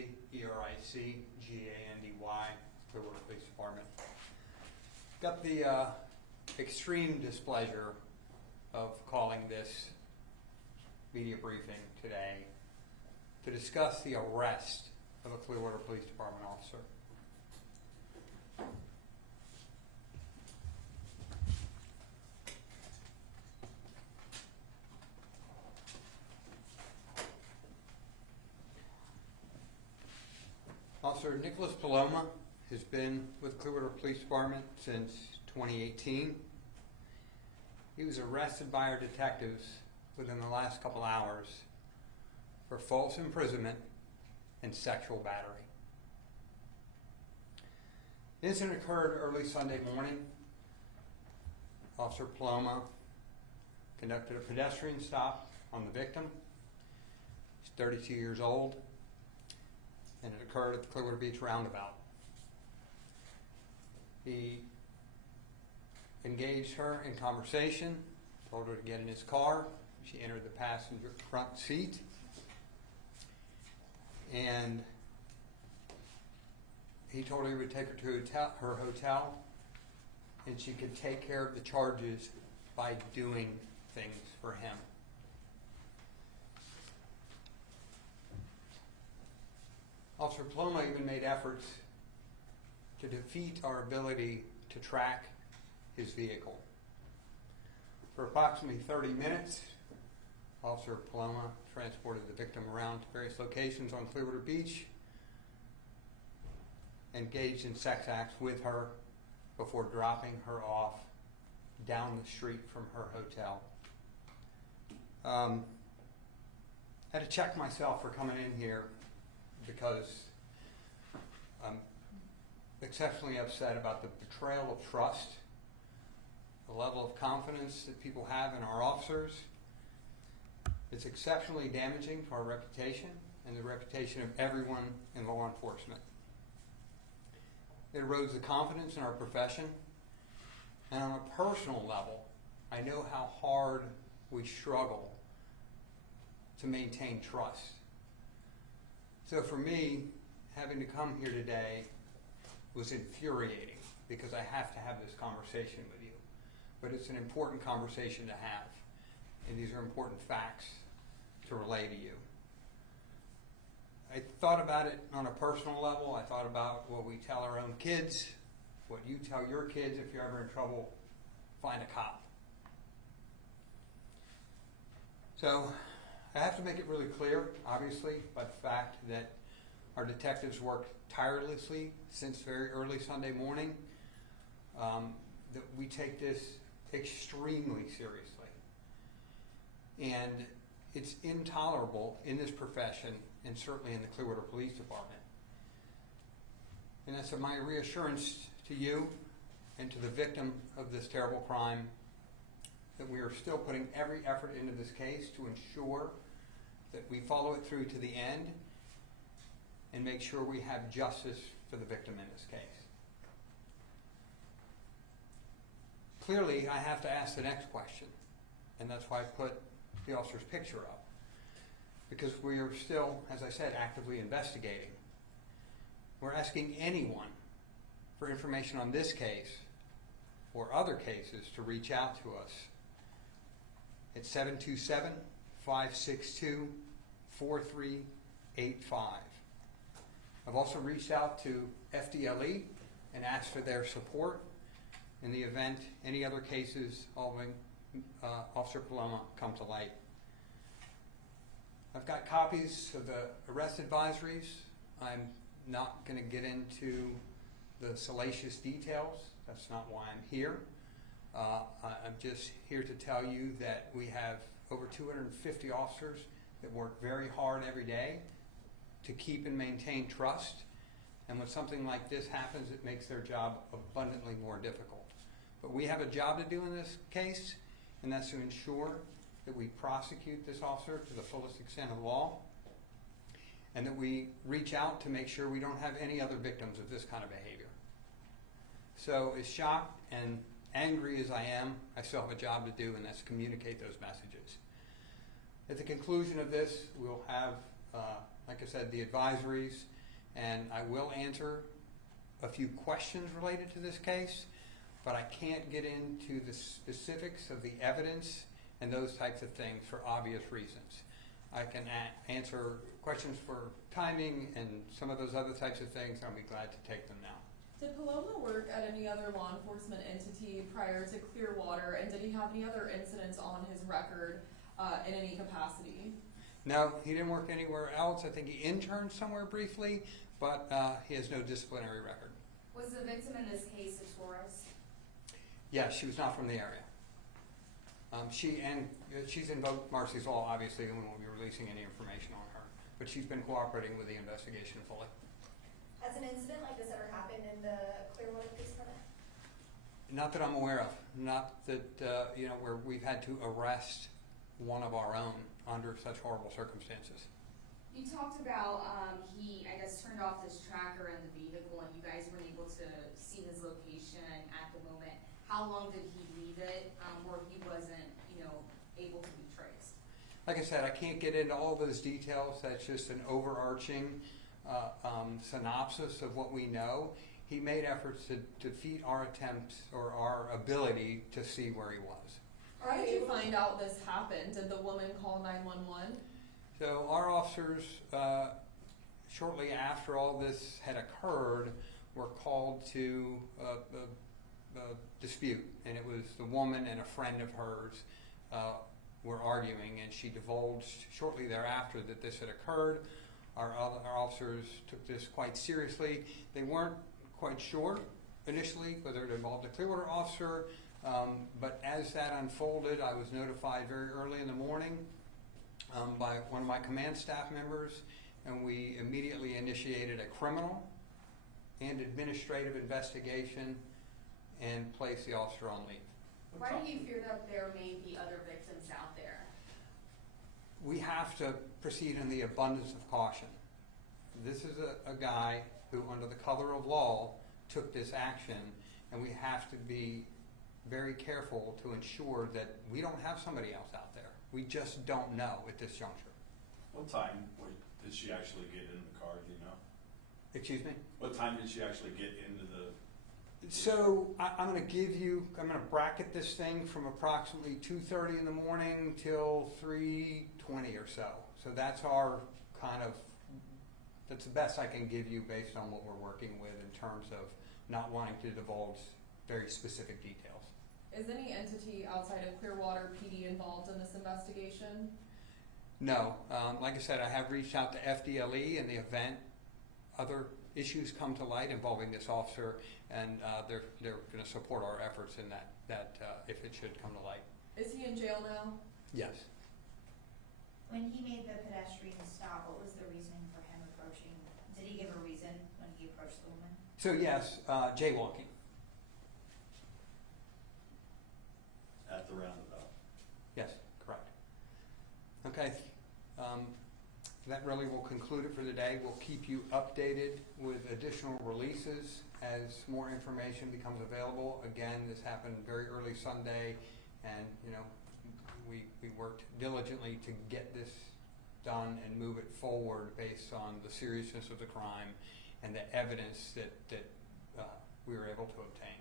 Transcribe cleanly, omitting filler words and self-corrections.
Gandy, E-R-I-C-G-A-N-D-Y, Clearwater Police Department. Got the extreme displeasure of calling this media briefing today to discuss the arrest of a Clearwater Police Department officer. Officer Nicholas Paloma has been with Clearwater Police Department since 2018. He was arrested by our detectives within the last couple hours for false imprisonment and sexual battery. The incident occurred early Sunday morning. Officer Paloma conducted a pedestrian stop on the victim. He's 32 years old, and it occurred at the Clearwater Beach roundabout. He engaged her in conversation, told her to get in his car. She entered the passenger front seat, and he told her he would take her to her hotel, and she could take care of the charges by doing things for him. Officer Paloma even made efforts to defeat our ability to track his vehicle. For approximately 30 minutes, Officer Paloma transported the victim around to various locations on Clearwater Beach, engaged in sex acts with her before dropping her off down the street from her hotel. I had to check myself for coming in here because I'm exceptionally upset about the betrayal of trust, the level of confidence that people have in our officers. It's exceptionally damaging to our reputation and the reputation of everyone in law enforcement. It erodes the confidence in our profession, and on a personal level, I know how hard we struggle to maintain trust. So for me, having to come here today was infuriating because I have to have this conversation with you. But it's an important conversation to have, and these are important facts to relay to you. I thought about it on a personal level. I thought about what we tell our own kids, what you tell your kids if you're ever in trouble, find a cop. So I have to make it really clear, obviously, by the fact that our detectives worked tirelessly since very early Sunday morning, that we take this extremely seriously. And it's intolerable in this profession and certainly in the Clearwater Police Department. And that's my reassurance to you and to the victim of this terrible crime that we are still putting every effort into this case to ensure that we follow it through to the end and make sure we have justice for the victim in this case. Clearly, I have to ask the next question, and that's why I put the officer's picture up, because we are still, as I said, actively investigating. We're asking anyone for information on this case or other cases to reach out to us at 727-562-4385. I've also reached out to FDLE and asked for their support in the event any other cases involving Officer Paloma come to light. I've got copies of the arrest advisories. I'm not going to get into the salacious details. That's not why I'm here. I'm just here to tell you that we have over 250 officers that work very hard every day to keep and maintain trust. And when something like this happens, it makes their job abundantly more difficult. But we have a job to do in this case, and that's to ensure that we prosecute this officer to the fullest extent of the law, and that we reach out to make sure we don't have any other victims of this kind of behavior. So as shocked and angry as I am, I still have a job to do, and that's communicate those messages. At the conclusion of this, we'll have like I said, the advisories, and I will answer a few questions related to this case, but I can't get into the specifics of the evidence and those types of things for obvious reasons. I can answer questions for timing and some of those other types of things, and I'll be glad to take them now. Did Paloma work at any other law enforcement entity prior to Clearwater, and did he have any other incidents on his record in any capacity? No, he didn't work anywhere else. I think he interned somewhere briefly, but he has no disciplinary record. Was the victim in this case a tourist? Yes, she was not from the area. She's invoked Marcy's law, obviously, and we won't be releasing any information on her. But she's been cooperating with the investigation fully. Has an incident like this ever happened in the Clearwater Police Department? Not that I'm aware of. Not that, where we've had to arrest one of our own under such horrible circumstances. You talked about he, I guess, turned off this tracker in the vehicle and you guys weren't able to see his location at the moment. How long did he leave it where he wasn't, able to be traced? Like I said, I can't get into all those details. That's just an overarching synopsis of what we know. He made efforts to defeat our attempts or our ability to see where he was. How did you find out this happened? Did the woman call 911? So our officers, shortly after all this had occurred, were called to a dispute, and it was the woman and a friend of hers were arguing, and she divulged shortly thereafter that this had occurred. Our officers took this quite seriously. They weren't quite sure initially whether it involved a Clearwater officer, but as that unfolded, I was notified very early in the morning by one of my command staff members, and we immediately initiated a criminal and administrative investigation and placed the officer on leave. Why do you fear that there may be other victims out there? We have to proceed in the abundance of caution. This is a guy who, under the color of law, took this action, and we have to be very careful to ensure that we don't have somebody else out there. We just don't know at this juncture. What time did she actually get in the car, do you know? Excuse me? What time did she actually get into the... So I'm going to bracket this thing from approximately 2:30 in the morning till 3:20 or so. So that's that's the best I can give you based on what we're working with in terms of not wanting to divulge very specific details. Is any entity outside of Clearwater PD involved in this investigation? No. Like I said, I have reached out to FDLE in the event other issues come to light involving this officer, and they're going to support our efforts in that if it should come to light. Is he in jail now? Yes. When he made the pedestrian stop, what was the reasoning for him approaching? Did he give a reason when he approached the woman? So yes, jaywalking. At the roundabout? Yes, correct. Okay. That really will conclude it for the day. We'll keep you updated with additional releases as more information becomes available. Again, this happened very early Sunday, and we worked diligently to get this done and move it forward based on the seriousness of the crime and the evidence that we were able to obtain.